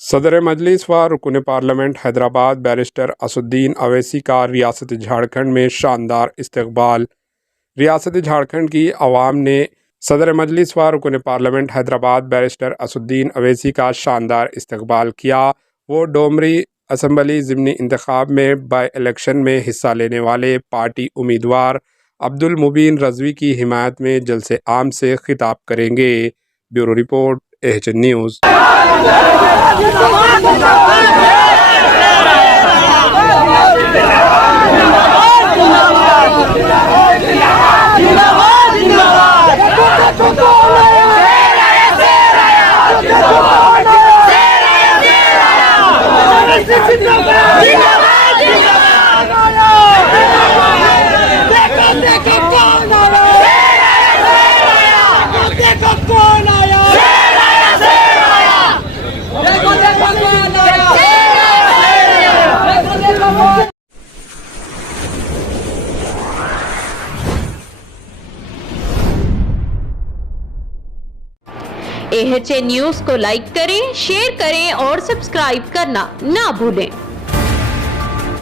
सदर मजलिस व रुकन पार्लियामेंट हैदराबाद बैरिस्टर असुद्दीन अवैसी का रियासत झारखंड में शानदार इस्तकबाल। रियासत झारखंड की आवाम ने सदर मजलिस व रुकन पार्लियामेंट हैदराबाद बैरिस्टर असुद्दीन अवैसी का शानदार इस्तकबाल किया। वो डोमरी असम्बली ज़िमनी इंतखाब में बाई इलेक्शन में हिस्सा लेने वाले पार्टी उम्मीदवार अब्दुल मुबीन रज़वी की हिमायत में जलसे आम से खिताब करेंगे। Bureau report, AHN news. AHN news को लाइक करें, शेयर करें और सब्सक्राइब करना ना भूलें।